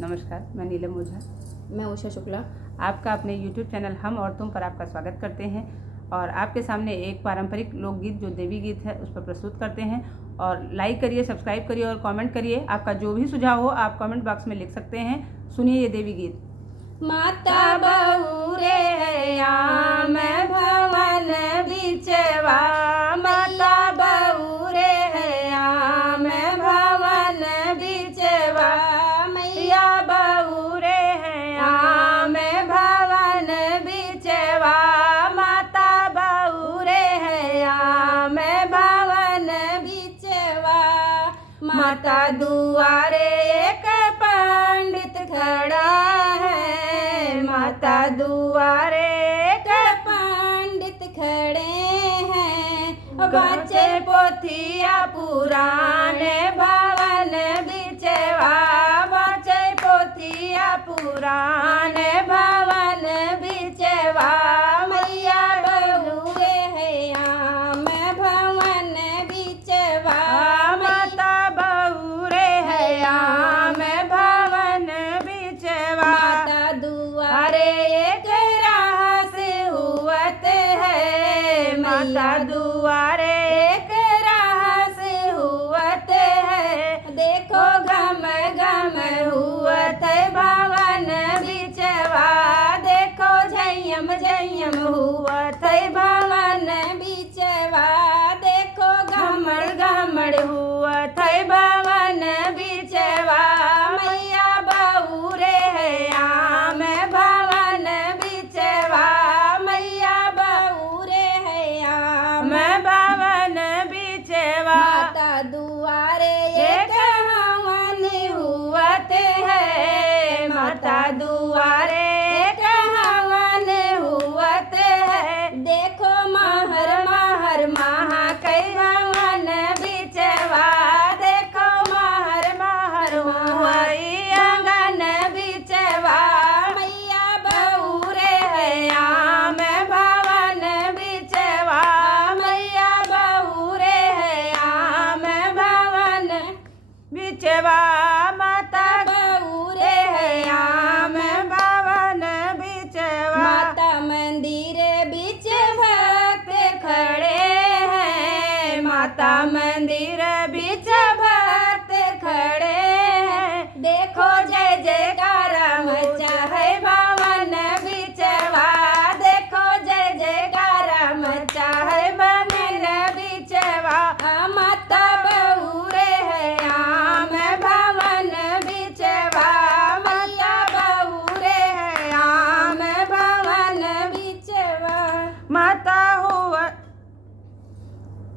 नमस्कार, मैं नीलम ओझा। मैं उषा शुक्ला। आपका अपने YouTube चैनल हम औरतों पर आपका स्वागत करते हैं और आपके सामने एक पारंपरिक लोकगीत जो देवी गीत है उस पर प्रस्तुत करते हैं। और लाइक करिए, सब्सक्राइब करिए और कमेंट करिए। आपका जो भी सुझाव हो आप कमेंट बॉक्स में लिख सकते हैं। सुनिए ये देवी गीत। माता बहू रे हैया मैं भवन बिचवा, माता बहू रे हैया मैं भवन बिचवा, मैया बहू रे हैया मैं भवन बिचवा, माता बहू रे हैया मैं भवन बिचवा। माता दुआरे एक पंडित खड़ा है, माता दुआरे एक पंडित खड़े हैं, बच्चे पोथिया पुराने भवन बिचवा, बच्चे पोथिया पुराने भवन बिचवा, मैया बहू रे हैया मैं भवन बिचवा, माता बहू रे हैया मैं भवन बिचवा। माता दुआरे एक राह से हुवत है, माता दुआरे एक राह से हुवत है, देखो गम गम हुवत है भवन बिचवा, देखो झयम झयम हुवत है भवन बिचवा, देखो घमड़ घमड़ हुवत है भवन बिचवा, मैया बहू रे हैया मैं भवन बिचवा, मैया बहू रे हैया मैं भवन बिचवा। माता दुआरे एक हवन हुवत है, माता दुआरे एक हवन हुवत है, देखो महर महर महा कई हवन बिचवा, देखो महर महर हुई आंगन बिचवा, मैया बहू रे हैया मैं भवन बिचवा, मैया बहू रे हैया मैं भवन बिचवा, माता बहू रे हैया मैं भवन बिचवा। माता मंदिर बिच भक्त खड़े हैं, माता मंदिर बिच भक्त खड़े हैं, देखो जय जयकार मचा है भवन बिचवा, देखो जय जयकार मचा है भवन बिचवा, माता बहू रे हैया मैं भवन बिचवा, मैया बहू रे हैया मैं भवन बिचवा। माता हुआ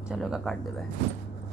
चलो का काट देवे।